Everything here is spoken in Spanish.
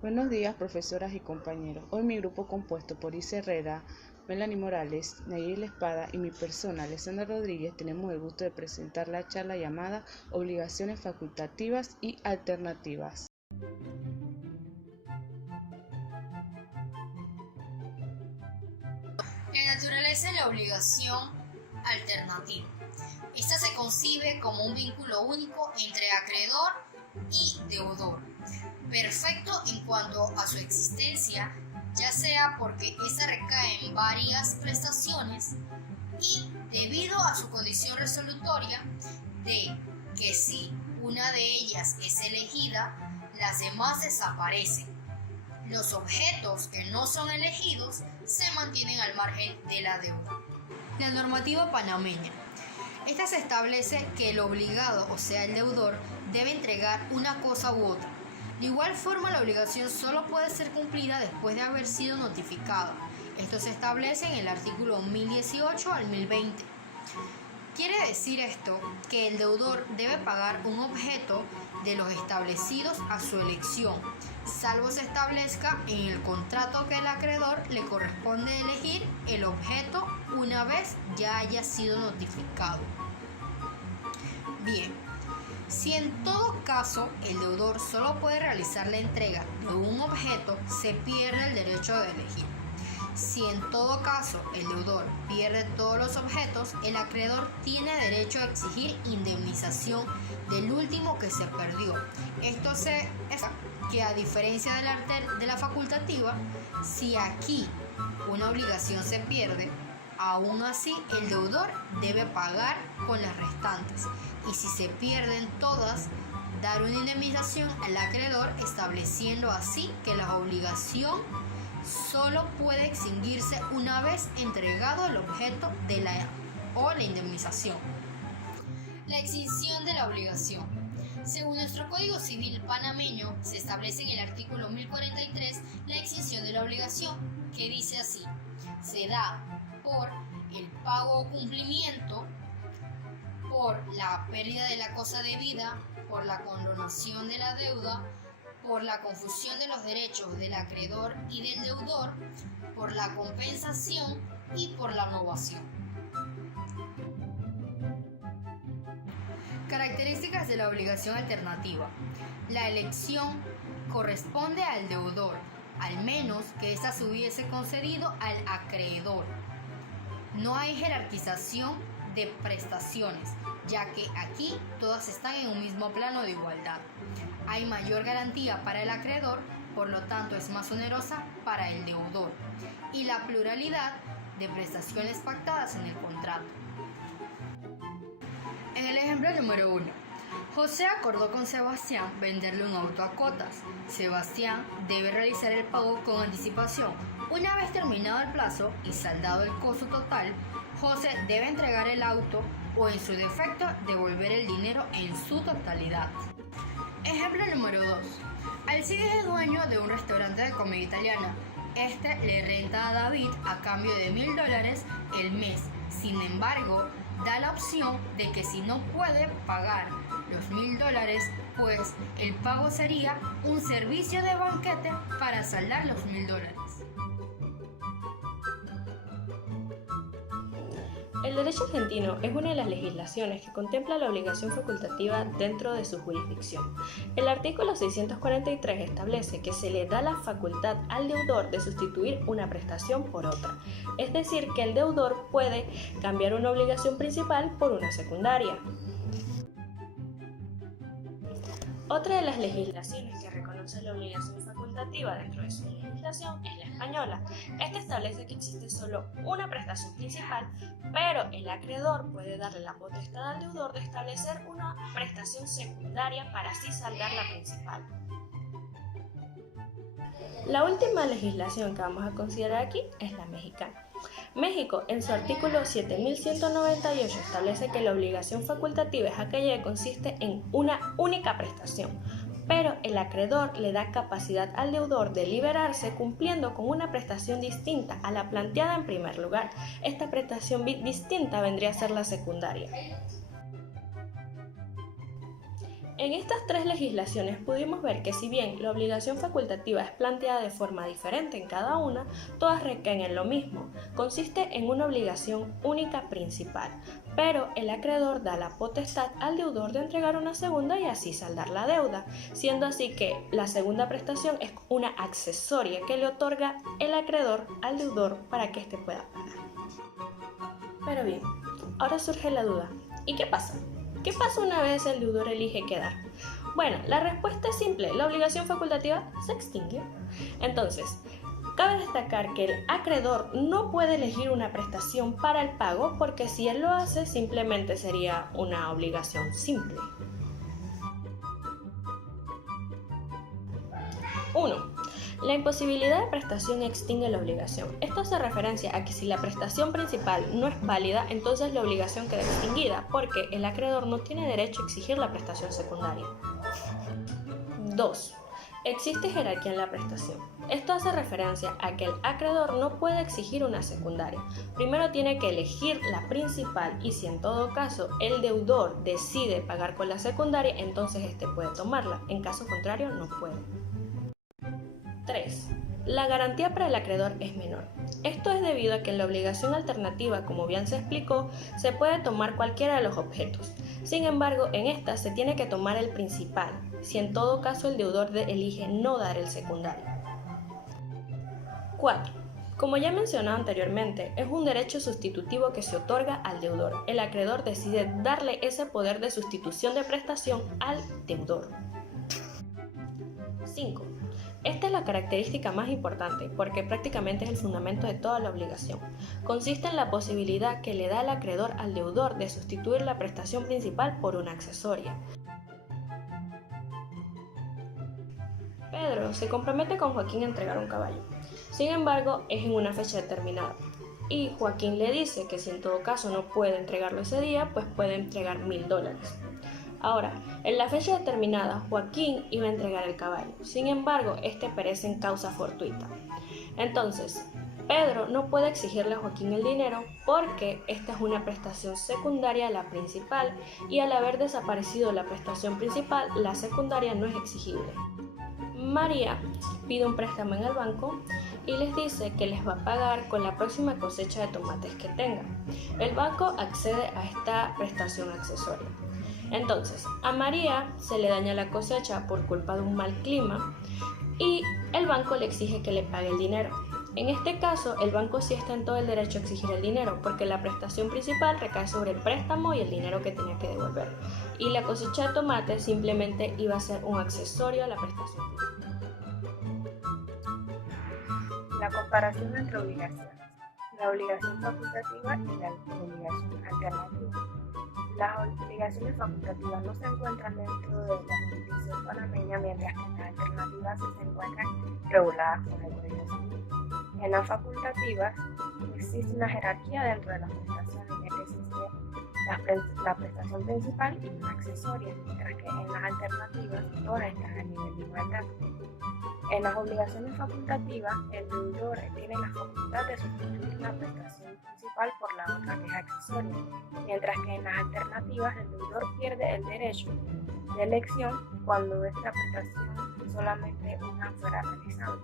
Buenos días, profesoras y compañeros. Hoy mi grupo compuesto por Isa Herrera, Melanie Morales, Nayeli Espada y mi persona, Alessandra Rodríguez, tenemos el gusto de presentar la charla llamada Obligaciones facultativas y alternativas. La naturaleza de la obligación alternativa. Esta se concibe como un vínculo único entre acreedor y deudor, perfecto en cuanto a su existencia, ya sea porque esta recae en varias prestaciones y debido a su condición resolutoria de que si una de ellas es elegida, las demás desaparecen. Los objetos que no son elegidos se mantienen al margen de la deuda. La normativa panameña. Esta se establece que el obligado, o sea el deudor, debe entregar una cosa u otra. De igual forma, la obligación solo puede ser cumplida después de haber sido notificada. Esto se establece en el artículo 1018 al 1020. Quiere decir esto que el deudor debe pagar un objeto de los establecidos a su elección, salvo se establezca en el contrato que el acreedor le corresponde elegir el objeto una vez ya haya sido notificado. Bien, si en todo caso el deudor solo puede realizar la entrega de un objeto, se pierde el derecho de elegir. Si en todo caso el deudor pierde todos los objetos, el acreedor tiene derecho a exigir indemnización del último que se perdió. Esto se que a diferencia de la facultativa, si aquí una obligación se pierde, aún así el deudor debe pagar con las restantes, y si se pierden todas, dar una indemnización al acreedor, estableciendo así que la obligación solo puede extinguirse una vez entregado el objeto de la indemnización. La extinción de la obligación. Según nuestro Código Civil panameño, se establece en el artículo 1043 la extinción de la obligación, que dice así: se da por el pago o cumplimiento, por la pérdida de la cosa debida, por la condonación de la deuda, por la confusión de los derechos del acreedor y del deudor, por la compensación y por la novación. Características de la obligación alternativa. La elección corresponde al deudor, al menos que ésta se hubiese concedido al acreedor. No hay jerarquización de prestaciones, ya que aquí todas están en un mismo plano de igualdad. Hay mayor garantía para el acreedor, por lo tanto es más onerosa para el deudor, y la pluralidad de prestaciones pactadas en el contrato. En el ejemplo número 1, José acordó con Sebastián venderle un auto a cuotas. Sebastián debe realizar el pago con anticipación. Una vez terminado el plazo y saldado el costo total, José debe entregar el auto o, en su defecto, devolver el dinero en su totalidad. Ejemplo número 2. Alcides es dueño de un restaurante de comida italiana. Este le renta a David a cambio de $1000 el mes. Sin embargo, da la opción de que si no puede pagar los $1000, pues el pago sería un servicio de banquete para saldar los $1000. El derecho argentino es una de las legislaciones que contempla la obligación facultativa dentro de su jurisdicción. El artículo 643 establece que se le da la facultad al deudor de sustituir una prestación por otra, es decir, que el deudor puede cambiar una obligación principal por una secundaria. Otra de las legislaciones que reconoce la obligación facultativa dentro de su legislación es la española. Esta establece que existe solo una prestación principal, pero el acreedor puede darle la potestad al deudor de establecer una prestación secundaria para así saldar la principal. La última legislación que vamos a considerar aquí es la mexicana. México, en su artículo 7198, establece que la obligación facultativa es aquella que consiste en una única prestación, pero el acreedor le da capacidad al deudor de liberarse cumpliendo con una prestación distinta a la planteada en primer lugar. Esta prestación distinta vendría a ser la secundaria. En estas tres legislaciones pudimos ver que si bien la obligación facultativa es planteada de forma diferente en cada una, todas recaen en lo mismo. Consiste en una obligación única principal, pero el acreedor da la potestad al deudor de entregar una segunda y así saldar la deuda, siendo así que la segunda prestación es una accesoria que le otorga el acreedor al deudor para que éste pueda pagar. Pero bien, ahora surge la duda, ¿y qué pasa? ¿Qué pasa una vez el deudor elige quedar? Bueno, la respuesta es simple, la obligación facultativa se extingue. Entonces, cabe destacar que el acreedor no puede elegir una prestación para el pago porque si él lo hace simplemente sería una obligación simple. 1. La imposibilidad de prestación extingue la obligación. Esto hace referencia a que si la prestación principal no es válida, entonces la obligación queda extinguida, porque el acreedor no tiene derecho a exigir la prestación secundaria. 2. Existe jerarquía en la prestación. Esto hace referencia a que el acreedor no puede exigir una secundaria. Primero tiene que elegir la principal y si en todo caso el deudor decide pagar con la secundaria, entonces éste puede tomarla. En caso contrario, no puede. 3. La garantía para el acreedor es menor. Esto es debido a que en la obligación alternativa, como bien se explicó, se puede tomar cualquiera de los objetos. Sin embargo, en esta se tiene que tomar el principal, si en todo caso el deudor elige no dar el secundario. 4. Como ya mencionado anteriormente, es un derecho sustitutivo que se otorga al deudor. El acreedor decide darle ese poder de sustitución de prestación al deudor. 5. Esta es la característica más importante porque prácticamente es el fundamento de toda la obligación. Consiste en la posibilidad que le da el acreedor al deudor de sustituir la prestación principal por una accesoria. Pedro se compromete con Joaquín a entregar un caballo. Sin embargo, es en una fecha determinada. Y Joaquín le dice que si en todo caso no puede entregarlo ese día, pues puede entregar $1000. Ahora, en la fecha determinada, Joaquín iba a entregar el caballo. Sin embargo, este perece en causa fortuita. Entonces, Pedro no puede exigirle a Joaquín el dinero porque esta es una prestación secundaria a la principal y al haber desaparecido la prestación principal, la secundaria no es exigible. María pide un préstamo en el banco y les dice que les va a pagar con la próxima cosecha de tomates que tenga. El banco accede a esta prestación accesoria. Entonces, a María se le daña la cosecha por culpa de un mal clima y el banco le exige que le pague el dinero. En este caso, el banco sí está en todo el derecho a exigir el dinero porque la prestación principal recae sobre el préstamo y el dinero que tenía que devolver. Y la cosecha de tomate simplemente iba a ser un accesorio a la prestación. La comparación entre obligaciones. La obligación facultativa y la obligación alternativa. Las obligaciones facultativas no se encuentran dentro de la jurisdicción panameña, mientras que las alternativas se encuentran reguladas por el Código Civil. En las facultativas existe una jerarquía dentro de las prestaciones, ya que existe la prestación principal y una accesoria, mientras que en las alternativas todas están a nivel de igualdad. En las obligaciones facultativas, el deudor tiene la facultad de sustituir la prestación principal por la otra que es accesoria, mientras que en las alternativas el deudor pierde el derecho de elección cuando esta prestación solamente una fuera realizable.